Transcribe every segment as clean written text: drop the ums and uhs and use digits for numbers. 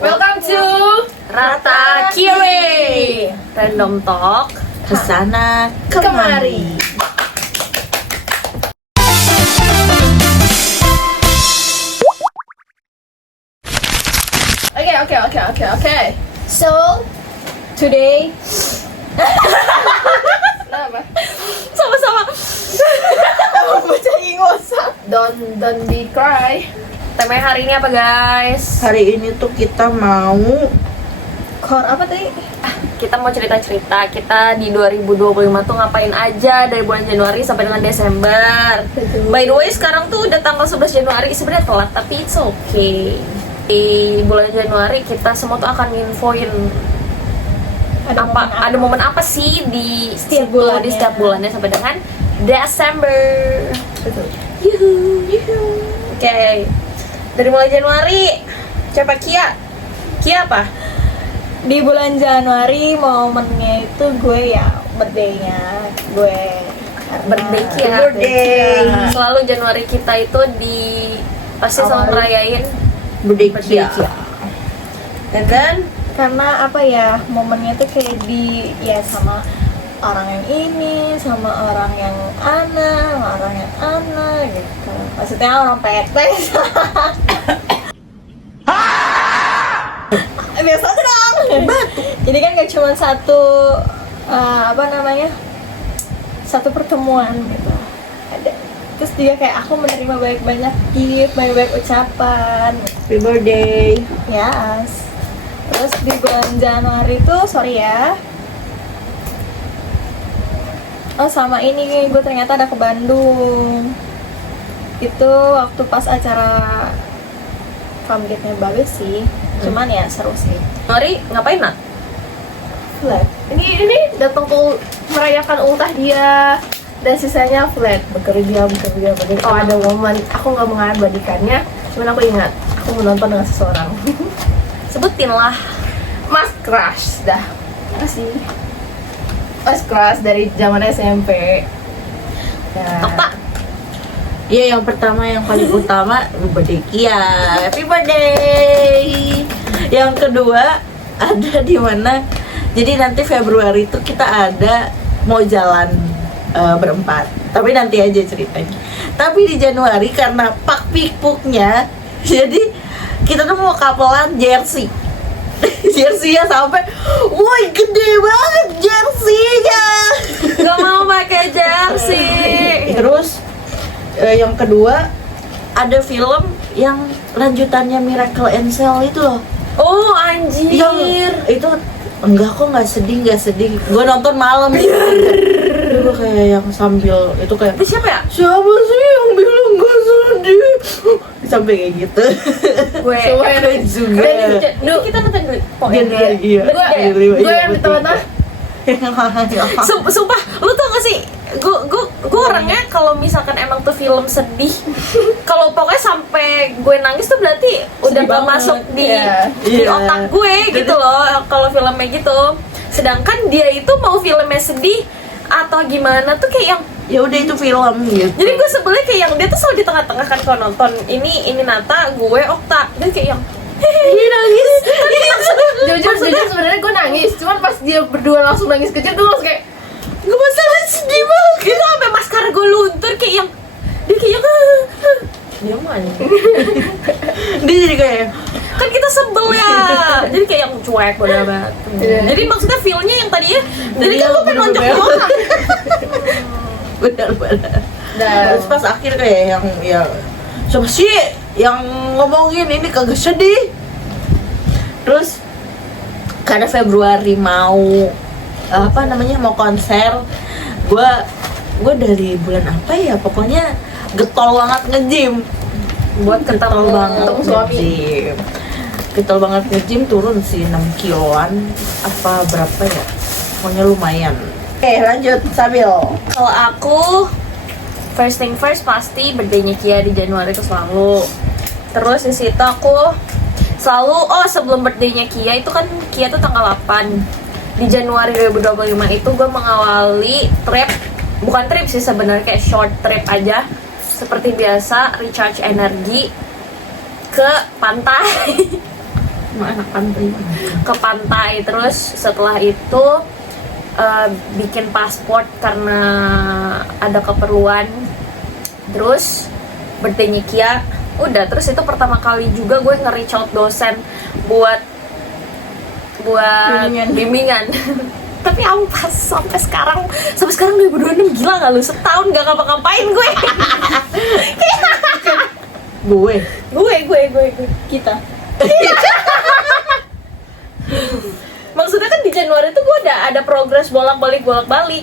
Welcome to Rata Kiri Random Talk kesana Kemari. Oke. So today Kenapa? Sama-sama. Baca Ingosa. Don't be cry. Tema hari ini apa guys? Hari ini tuh kita mau Kor apa tadi? Kita mau cerita-cerita kita di 2025 tuh ngapain aja dari bulan Januari sampai dengan Desember. Betul. By the way sekarang tuh udah tanggal 11 Januari, sebenarnya telat tapi it's okay. Di bulan Januari kita semua tuh akan nginfoin ada momen apa sih di Setiap situ, bulannya. di setiap bulannya sampai dengan Desember. Betul. Yuhu. Oke. Dari mulai Januari, siapa Kia? Kia apa? Di bulan Januari momennya itu gue ya birthday-nya gue. Karena- Birthday Kia. Birthday. Selalu Januari kita itu pasti selalu Awali. merayain birthday Birthday Kia. Dan then Karena apa ya, momennya tuh kayak ya sama orang yang ini, sama orang yang ana gitu. Maksudnya orang PT. Biasa aja dong. Jadi kan gak cuma satu satu pertemuan gitu. Ada. Terus juga kayak aku menerima banyak gift, banyak ucapan. happy birthday. Yes. Terus di bulan Januari itu, sorry ya. Oh sama ini, gue ternyata ada ke Bandung. Itu waktu pas acara Famgate-nya bagus sih. Cuman ya seru sih. Januari ngapain nak? Flat. Ini datang ke merayakan ultah dia dan sisanya flat bekerja. Oh ada momen aku nggak mengabadikannya, cuman aku ingat aku menonton dengan seseorang. Sebutin lah. Mas Crush dah. Masih Mas Crush dari zaman SMP. Ya. Apa? Iya, yang pertama yang paling utama birthday Kia. Happy birthday. Yang kedua ada di mana? Jadi nanti Februari itu kita ada mau jalan berempat. Tapi nanti aja ceritanya. Tapi di Januari karena pak pikpuknya, jadi kita tuh mau kapelan jersey. Jersey-nya sampai, woi gede banget jersey-nya. Gak mau pakai jersey. Terus yang kedua ada film yang lanjutannya Miracle in Cell itu loh. Oh anjir. Yang itu enggak kok nggak sedih. Gue nonton malam. Gue kayak yang sambil itu kayak Itu siapa ya? siapa sih yang bilang gak sedih sampai kayak gitu. Gue. juga. Ini kita nonton dulu. Iya. Gue yang di tengah. Sumpah, lu tau gak sih? Gue orangnya kalau misalkan emang tuh film sedih, kalau pokoknya sampai gue nangis tuh berarti udah Sedih gak banget. masuk di Iya. otak gue gitu loh. Kalau filmnya gitu, sedangkan dia itu mau filmnya sedih atau gimana tuh kayak yang, Ya udah itu film gitu. jadi gue sebelnya kayak yang dia tuh selalu di tengah-tengah kan kalau nonton ini Nata, gue Okta, dia kayak yang Ini nangis. Jujur sebenarnya gue nangis, cuman pas dia berdua langsung nangis kecil tuh langsung kayak Gak masalah sedih banget. dia tuh sampai maskara gue luntur kayak yang dia kayak yang dia mana? Dia jadi kayak Kan kita sebel ya, jadi kayak yang cuek bodo amat. Iya. Jadi maksudnya feelnya yang tadinya, jadi kan Iya, lu pengen lonjok bener-bener. orang. benar-benar. Dan Terus pas akhir kayak yang ya siapa sih yang ngomongin ini kagak sedih. Terus karena Februari mau mau konser, gue dari bulan apa ya pokoknya getol banget nge-gym. Buat Getol banget ketemu suami. nge-gym. Getol banget nge-gym, turun sih 6 kiloan apa berapa ya, pokoknya lumayan. Oke lanjut Sabil. Kalau aku first thing first pasti birthday-nya Kia di Januari itu selalu. Terus di situ aku selalu sebelum birthday-nya Kia itu kan Kia tuh tanggal 8. Di Januari 2025 itu gue mengawali trip, bukan trip sih sebenarnya, kayak short trip aja seperti biasa, recharge energi ke pantai. anak pantai. ke pantai. Terus setelah itu bikin paspor karena ada keperluan. Terus birthday-nya Kia. Udah, terus itu pertama kali juga gue nge-reach out dosen buat bimbingan. Tapi ampas sampai sekarang 2026, gila gak lu? Setahun gak ngapa-ngapain gue. Gue. Kita. Maksudnya kan di Januari tuh gue ada progres bolak-balik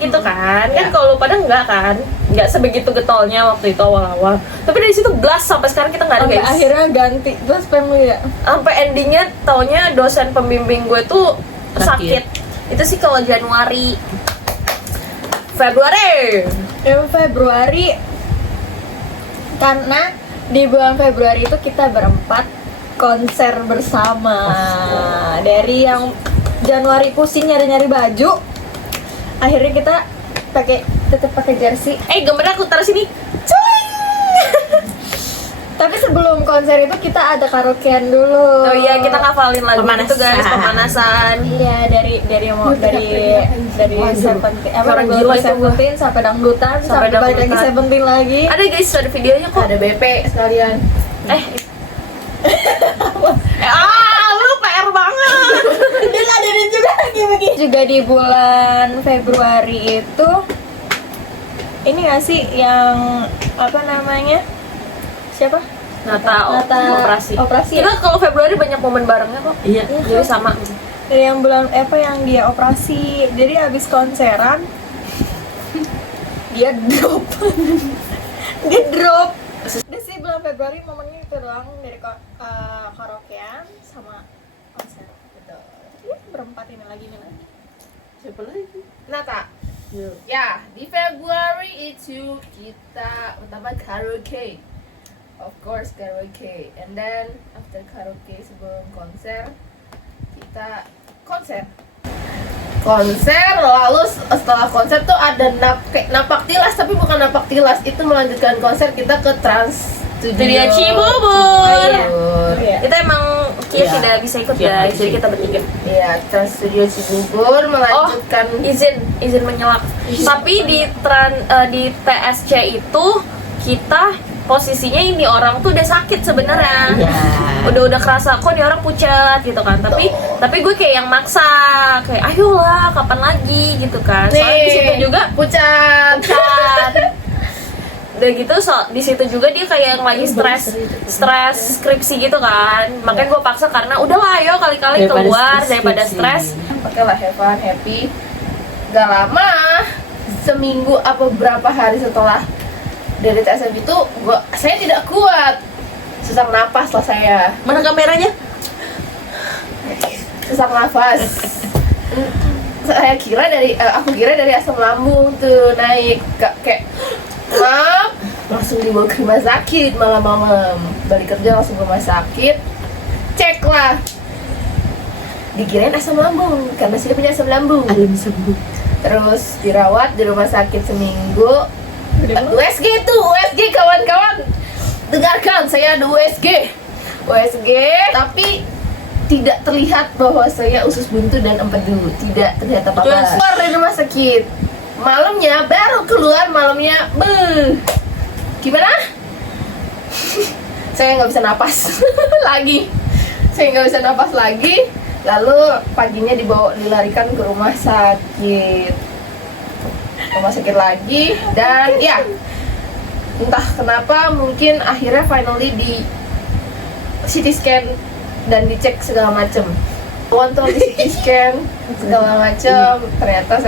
gitu kan. Kan kalau lu pada enggak kan? Enggak sebegitu getolnya waktu itu awal-awal. Tapi dari situ blast sampai sekarang kita enggak ada, Sampai guys. akhirnya ganti terus spam lu ya. Sampai endingnya taunya dosen pembimbing gue tuh sakit. Itu sih kalau Januari. Februari. Yang Februari, karena di bulan Februari itu kita berempat konser bersama. Dari yang Januari pusing nyari-nyari baju, akhirnya kita tetap pakai jersey. Gambarnya aku taruh sini. Tapi sebelum konser itu kita ada karaokean dulu. Oh iya, kita ngafalin lagu itu guys, Pemanasan. pemanasan. Iya, dari Seventeen, Orang gila itu Seventeen sampai dangdutan, Sampai sampai balik lagi dangdutan. Seventeen lagi. Ada guys, ada videonya kok. Ada BP sekalian. Lu PR banget. Diladenin juga lagi begini. Juga di bulan Februari itu ini nggak sih yang apa namanya? Siapa? Nata operasi. Operasi. Kita kalau Februari banyak momen barengnya kok. Iya. Jadi sama. Dari yang bulan yang dia operasi, jadi habis konseran dia drop. Udah sih bulan Februari momennya itu doang dari karaokean sama konser. Betul. Ya, berempat ini lagi. Siapa lagi? Nata. Ya, di Februari itu kita pertama karaoke. Of course karaoke. And then after karaoke sebelum konser kita konser lalu setelah konser tuh ada napak tilas, tapi bukan napak tilas, itu melanjutkan konser kita ke Trans Studio Cibubur. Iya. Itu emang Kia Iya. tidak bisa ikut Iya, guys, jadi kita bertiga. Iya, Trans Studio Cibubur melanjutkan. Izin menyela. Tapi di TSC itu kita posisinya ini orang tuh udah sakit sebenarnya. Iya. Udah kerasa kok nih orang pucat gitu kan. Tapi gue kayak yang maksa, kayak ayolah kapan lagi gitu kan. Soalnya di situ juga pucat. Udah gitu di situ juga dia kayak yang lagi stres skripsi gitu kan. Makanya gue paksa karena udahlah ayo kali-kali Daripada keluar stres daripada skripsi. stres. Oke lah, have fun, happy. Gak lama, seminggu apa berapa hari setelah dari TSM itu, saya tidak kuat, sesak napas lah saya. Mana kameranya? Sesak nafas. Aku kira dari asam lambung tuh naik, kayak maaf, langsung dibawa ke rumah sakit malam-malam. Balik kerja langsung ke rumah sakit, cek lah, dikirain asam lambung karena saya punya asam lambung. Alim sembuh. Terus dirawat di rumah sakit seminggu. USG kawan-kawan, dengarkan, saya ada USG, tapi tidak terlihat bahwa saya usus buntu dan empedu, tidak terlihat apa-apa. Keluar dari rumah sakit, malamnya baru keluar, gimana? Saya nggak bisa napas lagi. Lalu paginya dilarikan ke rumah sakit lagi, dan ya entah kenapa mungkin akhirnya finally di CT scan dan dicek segala macem, kontrol di CT scan segala macem, ternyata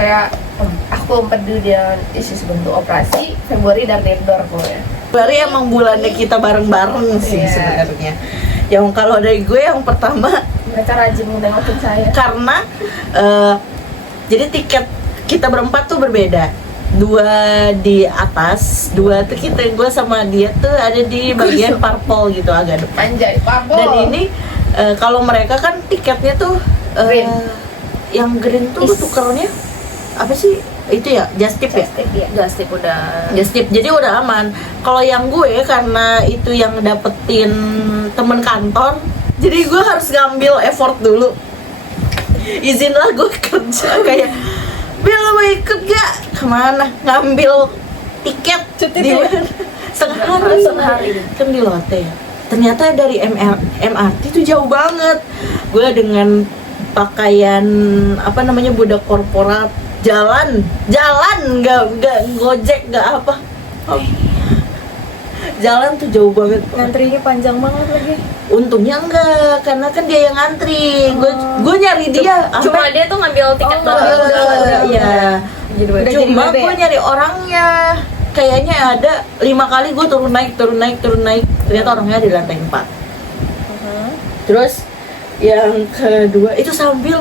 aku empedu dan isu bentuk operasi Februari dan redor pokoknya. Februari emang bulannya kita bareng-bareng sih Iya. sebenarnya. Yang kalau dari gue yang pertama Mereka rajin nengokin saya. karena jadi tiket kita berempat tuh berbeda. 2 di atas, 2 tuh gue sama dia tuh ada di bagian parpol gitu agak depan. Anjay, parpol. Dan ini kalau mereka kan tiketnya tuh Green. yang green tuh tukernya apa sih? Itu ya, just tip ya? Just tip udah. Just tip, jadi udah aman. Kalau yang gue karena itu yang dapetin temen kantor, Jadi gue harus ngambil effort dulu. Izinlah gue kerja kayak, Bil mau ikut gak? Kemana? Ngambil tiket Cuti di tuh. setengah hari. Kan di Lotte ya. Ternyata dari MRT itu jauh banget. Gue dengan pakaian apa namanya budak korporat, jalan nggak gojek nggak apa. Jalan tuh jauh banget. Ngantrinya panjang banget lagi. Untungnya enggak, karena kan dia yang ngantri. Gue nyari dia. Cuma sampai- dia tuh ngambil tiket doang. Iya. Udah jadi Cuma babe gue ya? nyari orangnya. Kayaknya ada 5 kali gue turun naik. Ternyata orangnya di lantai 4. Terus yang kedua itu sambil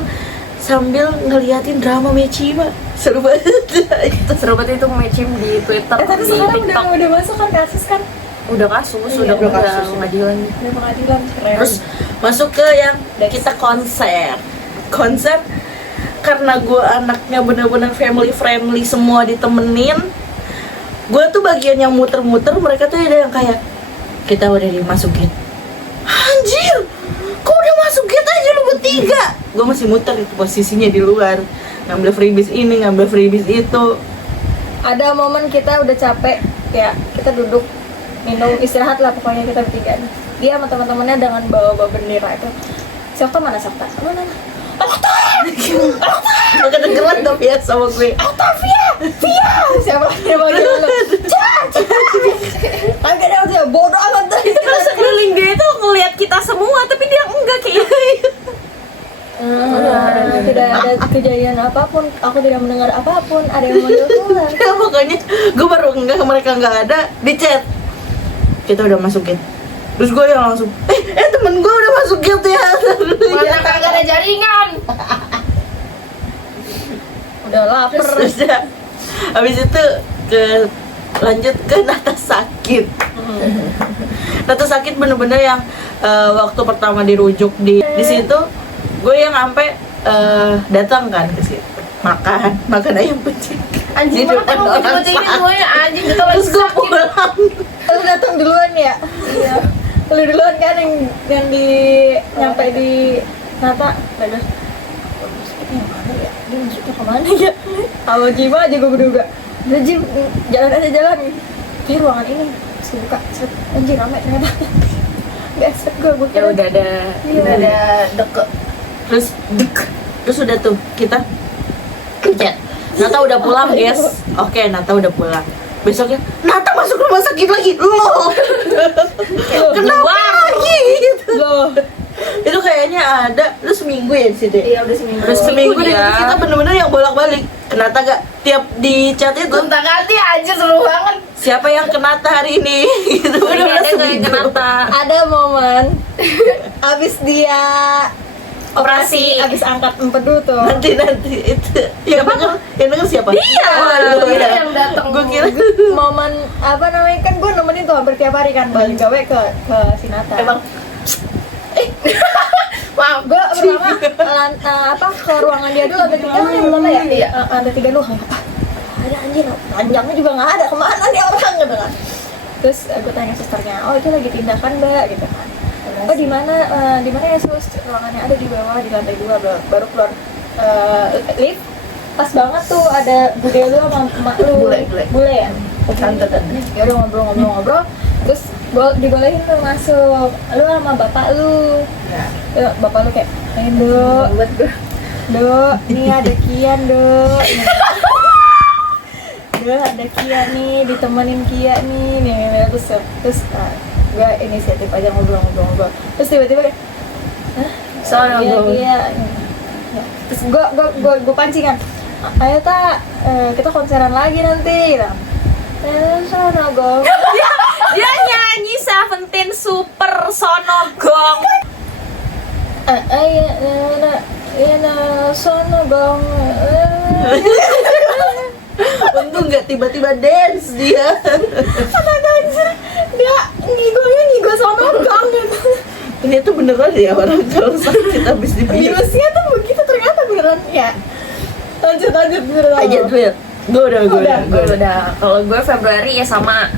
ngeliatin drama Mechima. Seru banget. Itu Seru banget itu matching di Twitter, Tapi di sekarang TikTok. udah masuk kan kasus kan? Udah kasus, Iya, udah udah kasus. pengadilan. Udah pengadilan. Keren. Terus masuk ke yang kita konser karena gue anaknya bener-bener family friendly, semua ditemenin. Gue tuh bagian yang muter-muter, mereka tuh ada yang kayak, kita udah dimasukin. Anjir, kok udah masuk gate aja lu bertiga? Gue masih muter itu posisinya di luar, ngambil freebies ini, ngambil freebies itu. Ada momen kita udah capek, ya kita duduk minum istirahat lah pokoknya kita bertiga. Dia sama teman-temannya dengan bawa bendera itu. Sakta mana Sakta? Mana? Lo kedengeran dong ya sama gue. Via! Siapa lagi yang mau jalan? Agak dia bodoh amat tadi. Terus sekeliling dia itu ngeliat kita semua, tapi dia enggak kayak Tidak ada kejadian apapun, aku tidak mendengar apapun, ada yang manggil keluar. Ya, pokoknya gue baru enggak, mereka nggak ada di chat. Kita udah masukin. Terus gue yang langsung, temen gue udah masuk guild ya. Mana kagak ada jaringan. Udah lapar. Terus ya, habis itu lanjut ke Nata Sakit. Nata Sakit bener-bener yang waktu pertama dirujuk di situ, gue yang sampai datang kan ke situ makan ayam pecik. Anjing Di banget depan emang orang bocah-bocah ini sakit. semuanya anjing kita lagi Terus gue sakit. pulang. Lu datang duluan ya? Iya. Lu duluan kan yang di nyampe di Nata. Ada. Yang mana ya? Dia maksudnya kemana ya? Kalau Jima aja gue berdua. Udah Jim, jalan aja jalan. Di ruangan ini. Terus buka, set. Anjir rame ternyata. Biasa gue ya kira. udah ada. Iya. Udah ada deket. Terus udah tuh kita chat. Nata udah pulang guys. Oke, Nata udah pulang. Besoknya Nata masuk rumah sakit lagi. Loh. Kenapa lagi gitu? Loh. Itu kayaknya ada lu seminggu ya di situ. Iya udah seminggu. Terus seminggu dia. deh kita bener-bener yang bolak-balik. Kenata gak tiap di chat itu Gonta ganti aja seru banget. siapa yang kenata hari ini? Gitu Ini bener-bener ada nggak yang seminggu. kenata? Ada momen abis dia Operasi. abis angkat empedu tuh. Nanti itu yang denger siapa? Dia. Oh, Dia iya. yang datang. Gue kira Momen apa namanya kan gue nemenin tuh hampir tiap hari kan balik gawe ke Sinata. emang Maaf. Gue pertama ke ruangan dia dulu lantai 3 kan yang pertama ya? Iya. Lantai 3 dulu. Ada anjir, panjangnya juga nggak ada, kemana nih orang gitu kan. Terus gue tanya susternya, oh itu lagi tindakan mbak gitu kan. Oh di mana ya sus, ruangannya ada di bawah di lantai 2 baru keluar lift. Pas banget tuh ada bude lu sama emak lu. Bule. Ya? Tante. Ya udah ngobrol. Terus dibolehin tuh masuk. Lu sama bapak lu. Ya, bapak lu kayak, Dok, Buat gue. Dok, nih ada Kian, Dok. Dok, ada Kian nih, ditemenin Kia nih. Terus gue inisiatif aja ngobrol. Terus tiba-tiba kayak, Soalnya iya, gue. iya. Terus gue pancing kan, ayo tak, kita konseran lagi nanti gitu. Sono gong. Dia nyanyi Seventeen Super Sonogong. Sono gong. untung nggak tiba-tiba dance dia. Dia ngigo sono gong gitu. Ternyata beneran ya orang kalau sakit habis dibius. Virusnya tuh begitu ternyata beneran ya. Lanjut beneran. Aja gue Udah. Kalau gue Februari ya sama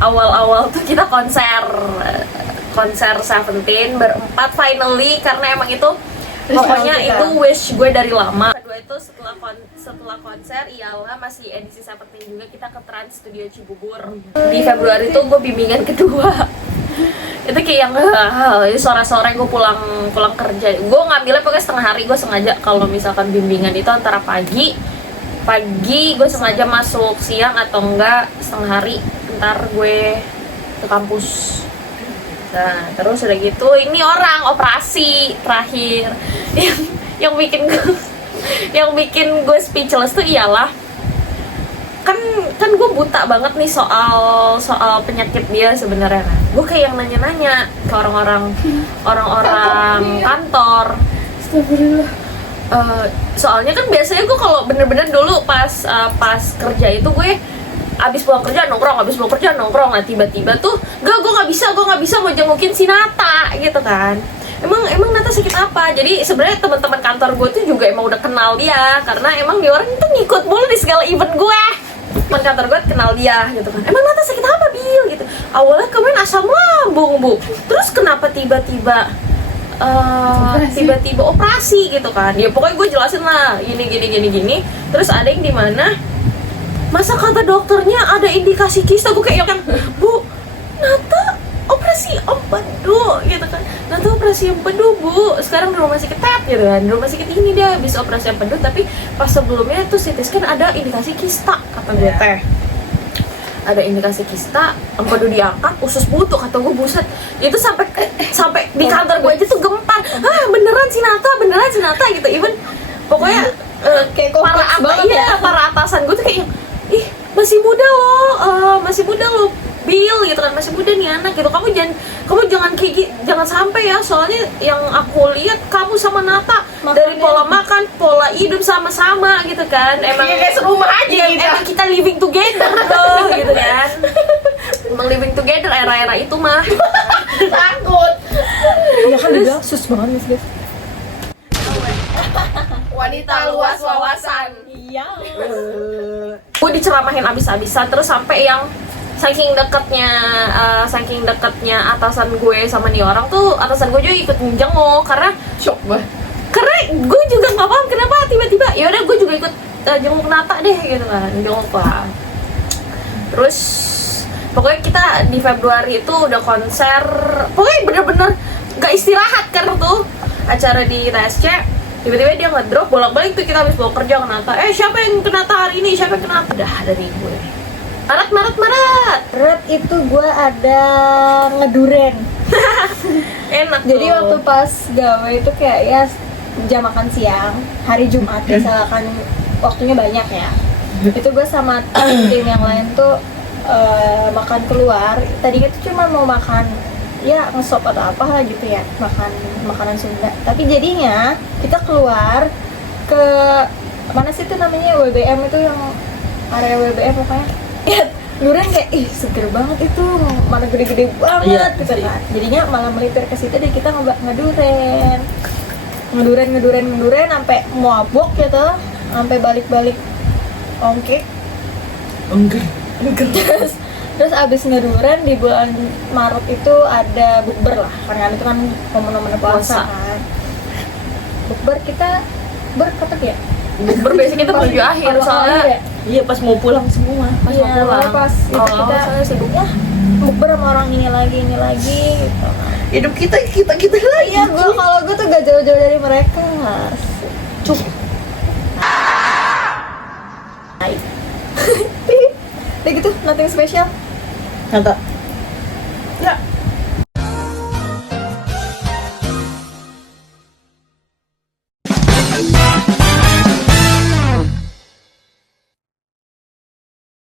awal-awal tuh kita konser konser Seventeen berempat finally, karena emang itu pokoknya Kita. itu wish gue dari lama. Kedua itu setelah konser ialah masih edisi Seventeen juga, kita ke Trans Studio Cibubur di Februari itu gue bimbingan kedua. Itu kayak yang sore-sore gue pulang kerja, gue ngambilnya pokoknya setengah hari. Gue sengaja kalau misalkan bimbingan itu antara pagi gue sengaja masuk siang atau enggak setengah hari, ntar gue ke kampus. Nah, terus udah gitu ini orang operasi terakhir yang bikin gue speechless tuh ialah kan gue buta banget nih soal penyakit dia sebenarnya. Gue kayak yang nanya-nanya ke orang-orang kantor. Astagfirullah. Soalnya kan biasanya gue kalau bener-bener dulu pas kerja itu gue abis pulang kerja nongkrong, nah tiba-tiba tuh gue nggak bisa mau jengukin si Nata gitu kan. Emang Nata sakit apa? Jadi sebenarnya teman-teman kantor gue tuh juga emang udah kenal dia, karena emang dia orang itu ngikut mulu di segala event gue. Teman kantor gue kenal dia gitu kan. Emang Nata sakit apa, Bil? Gitu. Awalnya kemarin asam lambung, Bu. Terus kenapa tiba-tiba operasi gitu kan? Ya pokoknya gue jelasin lah gini. Terus ada yang dimana masa kata dokternya ada indikasi kista. Gue kayak yang, Bu, Nata operasi empedu gitu kan. Nata operasi empedu, Bu. Sekarang di rumah sakit gitu kan. Di rumah sakit ini dia habis operasi empedu, tapi pas sebelumnya tuh CT scan ada indikasi kista kata gue teh. Ada indikasi kista, empedu diangkat, usus buntu kata gue. Buset. Itu sampai di kantor gue aja tuh gempar. Beneran si Nata gitu. Even pokoknya Kayak kompleks banget ya. para atasan gue tuh kayak, ih masih muda loh Bill gitu kan, masih muda nih anak gitu. Kamu jangan jangan sampai ya, soalnya yang aku lihat kamu sama Nata dari pola makan, pola hidup sama-sama gitu kan. Emang kayak serumah aja gitu. emang kita living together tuh gitu kan. Emang living together era-era itu mah. Takut. Ya kan udah sus banget guys. Wanita luas wawasan. Iya. Gue diceramahin abis-abisan, terus sampai yang saking dekatnya atasan gue sama nih orang tuh, atasan gue juga ikut jenguk karena Shock banget. karena gue juga nggak paham kenapa tiba-tiba ya udah gue juga ikut jenguk Nata deh gitu kan, jenguk lah. Terus pokoknya kita di Februari itu udah konser, pokoknya bener-bener gak istirahat karena tuh acara di TSC. Tiba-tiba dia ngedrop, bolak-balik tuh kita habis bawa kerja ke Nata. Siapa yang kena hari ini? Siapa yang kena? Udah dari gue. Maret itu gue ada ngeduren. enak Jadi tuh. waktu pas gawe itu kayak ya jam makan siang hari Jumat biasa kan waktunya banyak ya. Itu gue sama tim yang lain tuh makan keluar. Tadinya tuh cuma mau makan ya ngesop atau apa lah gitu ya, makan makanan Sunda. Tapi jadinya kita keluar ke mana sih itu namanya, WBM itu, yang area WBM pokoknya. Ya, durian kayak seger banget itu, mana gede-gede banget gitu kan. Jadinya malah melipir ke situ dan kita ngeduren sampai muabok gitu, sampai balik-balik ongke. Terus abis ngeduren di bulan Maret itu ada bukber lah, karena itu kan momen-momen puasa kan. Bukber kita berkata ya? Bukber biasanya kita menuju akhir soalnya. Iya, pas mau pulang semua. Pas mau pulang. Pas itu kita soalnya sibuknya bukber sama orang ini lagi gitu. Hidup kita lagi. Iya, gue tuh gak jauh-jauh dari mereka. Cuk. Udah gitu, nothing special. Nata. Ya,